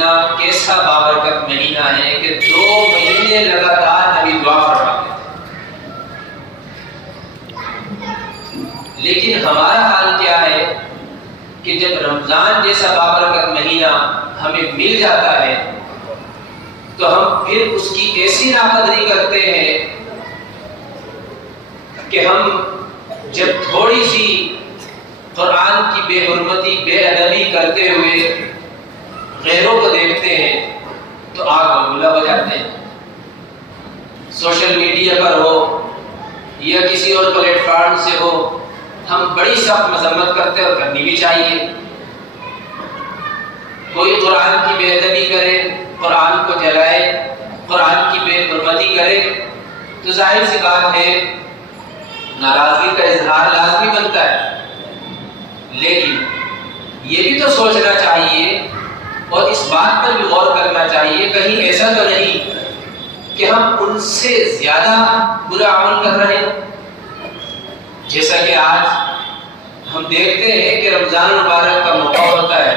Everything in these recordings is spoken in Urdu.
مہینہ کیسا بابرکت مہینہ ہے کہ 2 مہینے لگاتار نبی دعا فرماتے تھے۔ لیکن ہمارا حال کیا ہے کہ جب رمضان جیسا بابرکت مہینہ ہمیں مل جاتا ہے تو ہم پھر اس کی ایسی ناقدری کرتے ہیں کہ ہم جب تھوڑی سی قرآن کی بے حرمتی بے ادبی کرتے ہوئے غیروں کو دیکھتے ہیں تو آگ بگولا ہو جاتے ہیں۔ سوشل میڈیا پر ہو یا کسی اور پلیٹ فارم سے ہو، ہم بڑی سخت مذمت کرتے اور کرنی بھی چاہیے۔ کوئی قرآن کی بے ادبی کرے، قرآن کو جلائے، قرآن کی بے حرمتی کرے تو ظاہر سی بات ہے ناراضگی کا اظہار لازمی بنتا ہے، لیکن یہ بھی تو سوچنا چاہیے اور اس بات پر بھی غور کرنا چاہیے کہیں ایسا تو نہیں کہ ہم ان سے زیادہ برا عمل کر رہے ہیں۔ جیسا کہ آج ہم دیکھتے ہیں کہ رمضان مبارک کا موقع ہوتا ہے،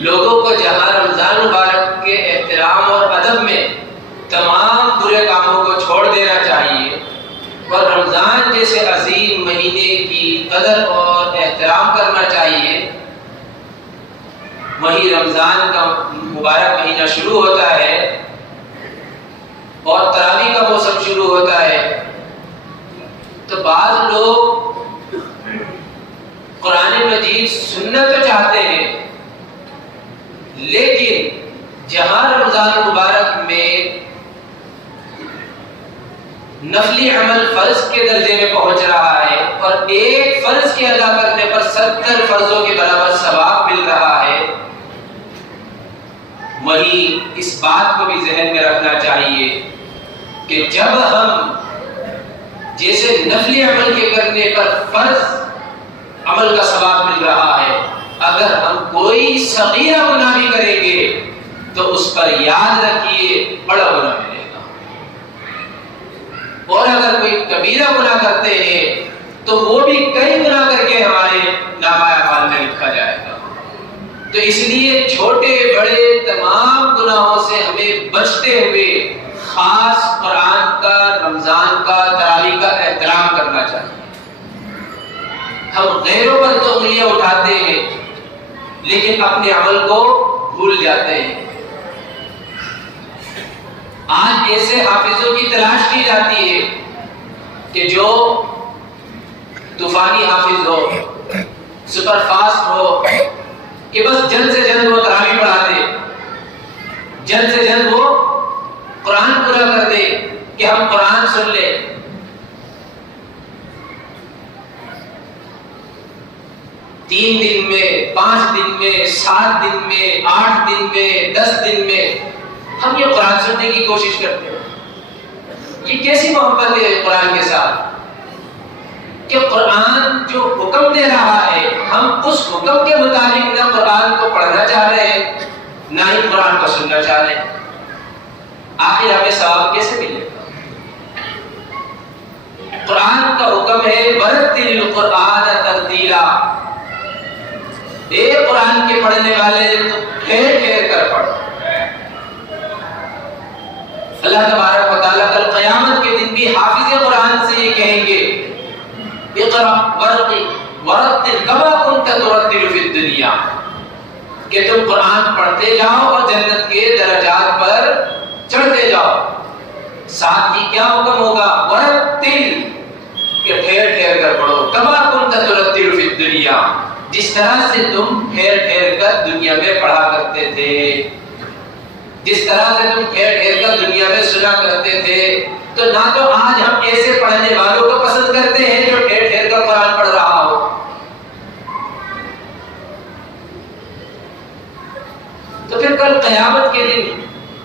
لوگوں کو جہاں رمضان مبارک کے احترام اور ادب میں تمام برے کاموں کو چھوڑ دینا چاہیے اور رمضان جیسے عظیم مہینے کی قدر اور احترام کرنا چاہیے، وہی رمضان کا مبارک مہینہ شروع ہوتا ہے اور تراویح کا موسم شروع ہوتا ہے تو بعض لوگ قرآن مجید سننا تو چاہتے ہیں، لیکن جہاں رمضان مبارک میں نفلی عمل فرض کے درجے میں پہنچ رہا ہے اور ایک فرض کے ادا کرنے پر 70 فرضوں کے برابر ثواب مل رہا ہے، وہی اس بات کو بھی ذہن میں رکھنا چاہیے کہ جب ہم جیسے نفلی عمل کے کرنے پر فرض عمل کا ثواب مل رہا ہے، اگر ہم کوئی صغیرہ گناہ بھی کریں گے تو اس پر یاد رکھیے بڑا گناہ ملے گا، اور اگر کوئی کبیرہ گناہ کرتے ہیں تو وہ بھی کئی گناہ کر کے ہمارے نامہ اعمال میں لکھا جائے گا۔ تو اس لیے چھوٹے بڑے تمام گناہوں سے ہمیں بچتے ہوئے خاص قرآن کا، رمضان کا، تراویح کا احترام کرنا چاہیے۔ ہم غیروں پر تو انگلیاں اٹھاتے ہیں لیکن اپنے عمل کو بھول جاتے ہیں۔ آج ایسے حافظوں کی تلاش کی جاتی ہے کہ جو طوفانی حافظ ہو، سپر فاسٹ ہو، کہ بس جلد سے جلد وہ تراویح پڑھا دے، جلد سے جلد وہ قرآن پورا کر دے کہ ہم قرآن سن لیں۔ 3 دن میں، 5 دن میں، 7 دن میں، 8 دن میں، 10 دن میں ہم یہ قرآن سننے کی کوشش کرتے ہیں۔ یہ کیسی محبت ہے قرآن کے ساتھ کہ قرآن جو حکم دے رہا ہے ہم اس حکم کے مطابق نہ قرآن کو پڑھنا چاہ رہے ہیں نہ ہی قرآن کو سننا چاہ رہے ہیں، آخر ہمیں ثواب کیسے ملے گا؟ قرآن کا حکم ہے وَرَتِّلِ الْقُرْآنَ تَرْتِيلًا، اے قرآن کے پڑھنے والے تو ٹھہر ٹھہر کر پڑھو۔ اللہ تبارک و تعالیٰ کل قیامت کے دن بھی حافظ قرآن سے یہ کہیں گے اقرأ ورقی ورتل کما کنت ترتل فی الدنیا، کہ تم قرآن پڑھتے جاؤ اور جنت کے درجات پر چڑھتے جاؤ۔ ساتھ ہی کیا حکم ہوگا؟ ورتل، کہ ٹھہر ٹھہر کر پڑھو، کما کنت ترتل فی الدنیا، جس طرح سے تم ٹھہر ٹھہر کر دنیا میں پڑھا کرتے تھے، جس طرح سے تم ٹھہر ٹھہر کر دنیا میں سنا کرتے تھے۔ تو نہ تو آج ہم ایسے پڑھنے والوں کو پسند کرتے ہیں جو ٹھہر ٹھہر کر قرآن پڑھ رہا ہو، تو پھر کل قیامت کے دن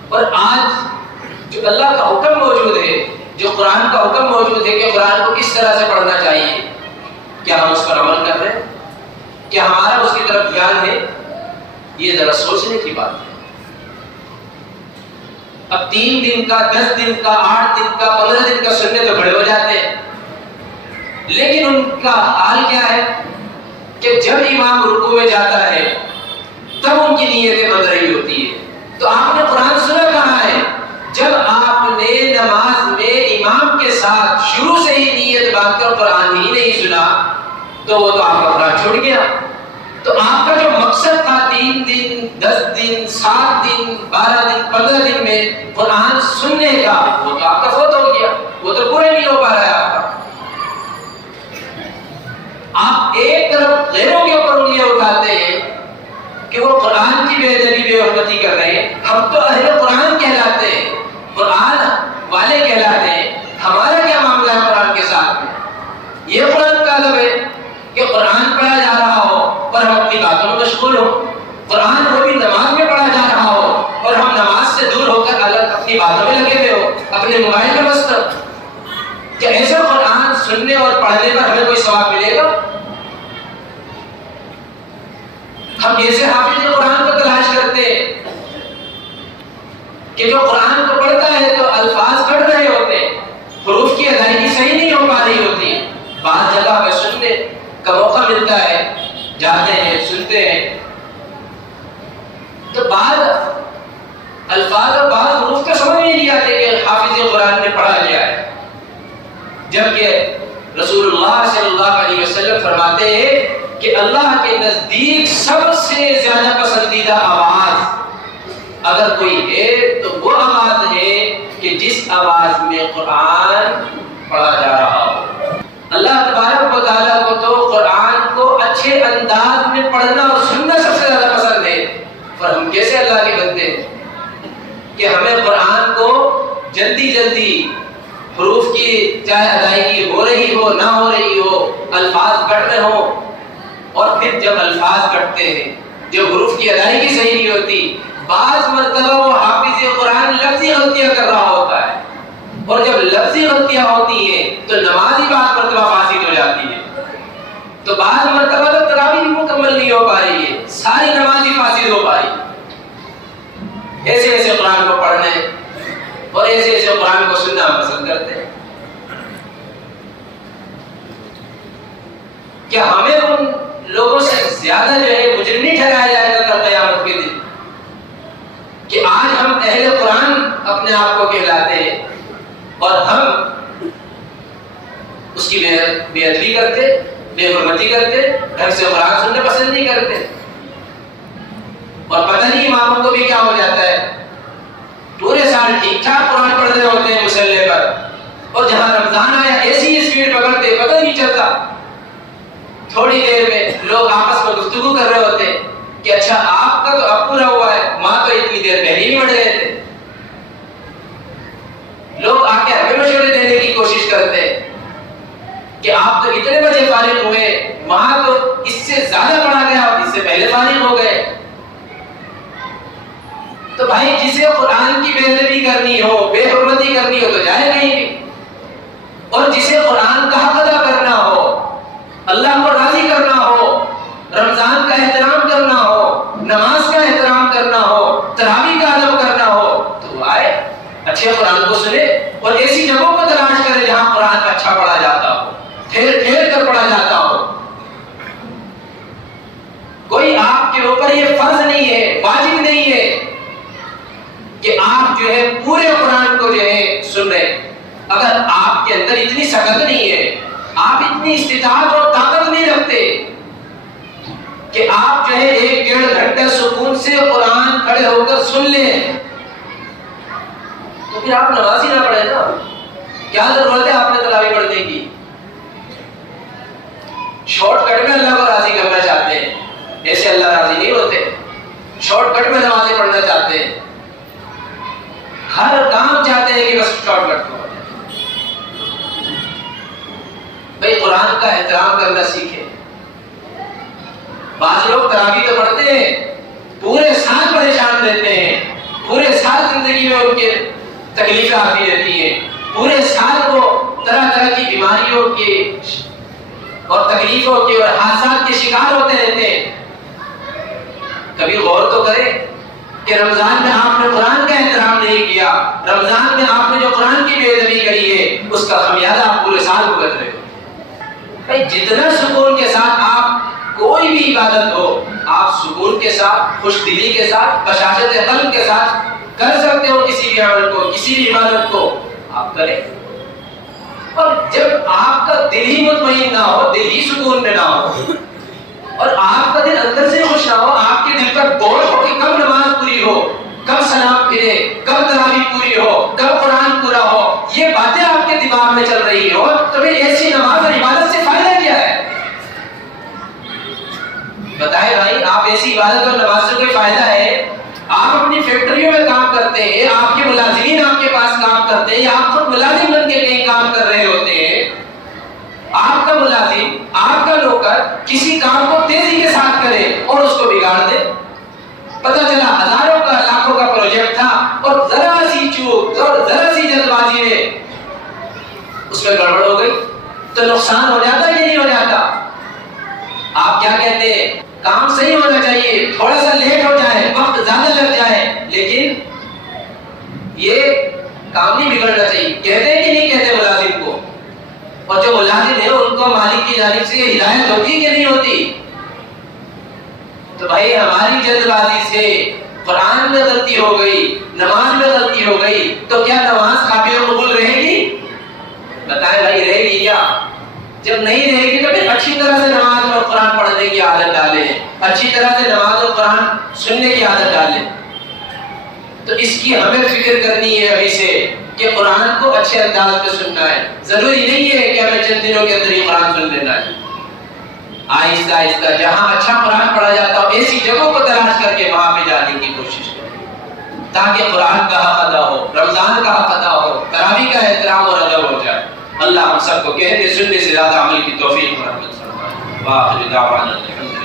اور آج جو اللہ کا حکم موجود ہے، جو قرآن کا حکم موجود ہے کہ قرآن کو کس طرح سے پڑھنا چاہیے، کیا ہم اس پر عمل کر رہے ہیں؟ کیا ہمارا اس کی طرف دھیان ہے؟ یہ ذرا سوچنے کی بات ہے۔ اب 3 دن کا، 10 دن کا، 8 دن کا، 15 دن کا سننے تو بڑے ہو جاتے ہیں، لیکن ان کا حال کیا ہے کہ جب امام رکوع میں جاتا ہے تب ان کی نیتیں بن رہی ہوتی ہے. تو آپ نے قرآن سنا کہاں ہے؟ جب آپ نے نماز میں امام کے ساتھ شروع سے ہی نیت باندھ کر قرآن ہی نہیں سنا تو وہ تو آپ کا قرآن چھوڑ گیا. تو آپ کا جو مقصد تھا 3 دن 10 دن 7 دن 12 دن 15 دن میں قرآن سننے کا، وہ تو آپ کا فوت ہو گیا، وہ تو پورا نہیں ہو پا رہا ہے آپ کا. آپ ایک طرف غیروں کے اوپر انگلیاں اٹھاتے ہیں کہ وہ قرآن کی بے ادبی بے حرمتی کر رہے ہیں. ہم تو اہل قرآن کہلاتے ہیں، قرآن والے کہلاتے ہیں. ہمارا کیا معاملہ ہے قرآن کے ساتھ میں؟ یہ قرآن کا ادب ہے کہ قرآن پڑھا جا رہا ہو اور ہم اپنی باتوں میں مشغول ہو. قرآن وہ بھی نماز میں پڑھا جا رہا ہو اور ہم نماز سے دور ہو کر الگ اپنی باتوں میں لگے ہوئے ہو، اپنے موبائل میں مست ہو. کیا ایسا قرآن سننے اور پڑھنے پر ہمیں کوئی ثواب ملے گا؟ ہم ایسے حافظ قرآن کو تلاش کرتے ہیں کہ جو قرآن کو پڑھتا ہے تو الفاظ کٹ رہے ہوتے ہیں، حروف کی ادائیگی صحیح نہیں ہو پا رہی ہوتی ہے. بعض جگہ پہ سننے کا موقع ملتا ہے، جاتے ہیں سنتے ہیں تو بعض الفاظ اور بعض حروف کا سمجھ نہیں آتے کہ حافظ قرآن نے پڑھا لیا ہے. جبکہ رسول اللہ صلی اللہ علیہ وسلم فرماتے ہیں کہ اللہ کے نزدیک سب سے زیادہ پسندیدہ آواز اگر کوئی ہے تو وہ آواز ہے کہ جس آواز میں قرآن پڑھا جا رہا ہو. اللہ تبارک و تعالیٰ کو تو قرآن کو اچھے انداز میں پڑھنا اور سننا سب سے زیادہ پسند ہے. پر ہم کیسے اللہ کے بندے کہ ہمیں قرآن کو جلدی جلدی حروف کی چاہے ادائیگی ہو رہی ہو نہ ہو رہی ہو، الفاظ کٹ رہے ہوں، اور پھر جب الفاظ کٹتے ہیں، جب حروف کی ادائیگی صحیح نہیں ہوتی، بعض مرتبہ وہ حافظ قرآن لفظی غلطیاں کر رہا ہوتا ہے، اور جب لفظی غلطیاں ہوتی ہیں تو نماز ہی بعض مرتبہ فاسد ہو جاتی ہے. تو بعض مرتبہ تو تراویح بھی مکمل نہیں ہو پا رہی ہے، ساری نماز ہی فاسد ہو پا رہی ہے. ایسے ایسے قرآن کو پڑھنے اور ایسے ایسے قرآن کو سننا پسند کرتے ہیں. کیا ہمیں ان لوگوں سے زیادہ جو ہے مجرم نہیں ٹھہرایا جائے گا کل قیامت کے دن کہ آج ہم اہل قرآن اپنے آپ کو کہلاتے ہیں اور ہم اس کی بے ادبی کرتے، بے حرمتی کرتے، ڈھنگ سے قرآن سننا پسند نہیں کرتے. اور پتہ نہیں اماموں کو بھی کیا ہو جاتا ہے، پورے سال ٹھیک ٹھاک قرآن پڑھ رہے ہوتے ہیں مصلی پر، اور جہاں رمضان آیا ایسی اسپیڈ پکڑتے پتہ نہیں چلتا. تھوڑی دیر میں لوگ آپس میں گفتگو کر رہے ہوتے ہیں کہ اچھا آپ کا تو اب پورا ہوا ہے، ماں تو اتنی دیر پہلے ہی پڑھ رہے تھے. لوگ آ کے ہمیں مشورے دینے کی کوشش کرتے ہیں کہ آپ تو اتنے بجے فارغ ہوئے، وہاں تو اس سے زیادہ پڑھا گیا، اس سے پہلے فارغ ہو گئے. تو بھائی جسے قرآن کی بے ادبی کرنی ہو، بے حرمتی کرنی ہو تو جائے کہیں بھی، اور جسے قرآن کا حق ادا کرنا ہو، اللہ کو راضی کرنا ہو، رمضان کا احترام کرنا ہو، نماز کا احترام کرنا ہو، تراویح کا ادب کرنا ہو، تو وہ آئے اچھے قرآن کو سنے اور ایسی جگہوں کو تلاش کرے جہاں قرآن اچھا پڑھا جاتا ہو، ٹھہر ٹھہر کر پڑھا جاتا ہو. کوئی آپ کے اوپر یہ فرض نہیں ہے، واجب نہیں ہے کہ آپ جو ہے پورے قرآن کو جو ہے سن رہے. اگر آپ کے اندر اتنی سخت نہیں ہے، آپ اتنی استطاعت اور طاقت نہیں رکھتے کہ آپ جو ہے 1-1.5 گھنٹہ سکون سے قرآن کھڑے ہو کر سن لیں، تو پھر آپ نماز ہی نہ پڑھیں نا. کیا ضرورت ہے آپ نے تراویح پڑھنے کی؟ شارٹ کٹ میں اللہ کو راضی کرنا چاہتے ہیں، ایسے اللہ راضی نہیں ہوتے. شارٹ کٹ میں نمازیں پڑھنا چاہتے ہیں، ہر کام چاہتے ہیں کہ بس شارٹ کٹ ہو. بھائی قرآن کا احترام کرنا سیکھیں. بعض لوگ تراویح تو پڑھتے ہیں، پورے سال پریشان رہتے ہیں، پورے سال زندگی میں ان کے تکلیفیں آتی رہتی ہیں، پورے سال کو طرح طرح کی بیماریوں کے اور تکلیفوں کے اور حادثات کے شکار ہوتے رہتے ہیں. کبھی غور تو کریں کہ رمضان میں آپ نے قرآن کا احترام نہیں کیا، رمضان میں آپ نے جو قرآن کی بے ادبی کری ہے اس کا خمیازہ آپ پورے سال بھگت رہے ہو. بھائی جتنا سکون کے ساتھ آپ کوئی بھی عبادت ہو آپ سکون کے ساتھ، خوش دلی کے ساتھ، بشاشت قلب کے ساتھ کر سکتے ہو کسی بھی عمل کو، کسی بھی عبادت کو آپ کریں۔ اور جب آپ کا دل ہی مطمئن نہ ہو، دل ہی سکون میں نہ ہو، اور آپ کا دل اندر سے خوش نہ ہو، آپ کے دل پر بوجھ ہو کہ کب نماز پوری ہو، کب سلام پھرے، کب تراویح پوری ہو، کب قرآن پورا ہو، یہ باتیں آپ کے دماغ میں چل رہی ہو، تو پھر ایسی نماز اور عبادت سے فائدہ کیا ہے؟ بتائیں بھائی، آپ ایسی عبادت اور نماز سے کوئی فائدہ ہے؟ آپ اپنی فیکٹریوں میں کام کرتے ہیں، آپ کے ملازمین آپ کے پاس کام کرتے ہیں، یا آپ خود ملازم بن کے کہیں کام کر رہے ہوتے ہیں، آپ کا ملازم، آپ کا نوکر کسی کام کو تیزی کے ساتھ کرے اور اس کو بگاڑ دے، پتہ چلا ہزاروں کا لاکھوں کا پروجیکٹ تھا اور ذرا سی چوک اور ذرا سی جلد بازی میں اس میں گڑبڑ ہو گئی، تو نقصان ہو جاتا کہ نہیں ہو جاتا؟ آپ کیا کہتے ہیں؟ کام صحیح ہونا چاہیے، تھوڑا سا لیٹ ہو جائے، وقت زیادہ لگ جائے، لیکن یہ کام نہیں بگڑنا چاہیے۔ کہتے ہیں کہ نہیں کہتے ملازم کو؟ اور جو ملازم ہے ان کو مالک کی جانب سے ہدایت ہوتی کہ نہیں ہوتی؟ تو بھائی ہماری جلد بازی سے قرآن میں غلطی ہو گئی، نماز میں غلطی ہو گئی، تو کیا نماز قابل قبول رہے گی؟ بتائیں بھائی، رہے گی کیا؟ جب نہیں رہے گی تو پھر اچھی طرح سے نماز اور قرآن پڑھنے کی عادت ڈالیں، اچھی طرح سے نماز اور قرآن سننے کی عادت ڈالیں۔ تو اس کی ہمیں فکر کرنی ہے ابھی سے کہ قرآن کو اچھے انداز میں سننا ہے، ضروری نہیں ہے کہ ہمیں چند دنوں کے اندر ہی قرآن سن لینا ہے۔ آہستہ آہستہ جہاں اچھا قرآن پڑھا جاتا ہو ایسی جگہوں کو تلاش کر کے وہاں پہ جانے کی کوشش کریں، تاکہ قرآن کا حق ادا ہو، رمضان کا حق ادا ہو، تراویح کا احترام اور ادب ہو جائے۔ اللہ ہم سب کو کہنے سننے سے زیادہ عمل کی توفیق اور رحمت فرمائے۔ واخر دعوانا الحمدللہ۔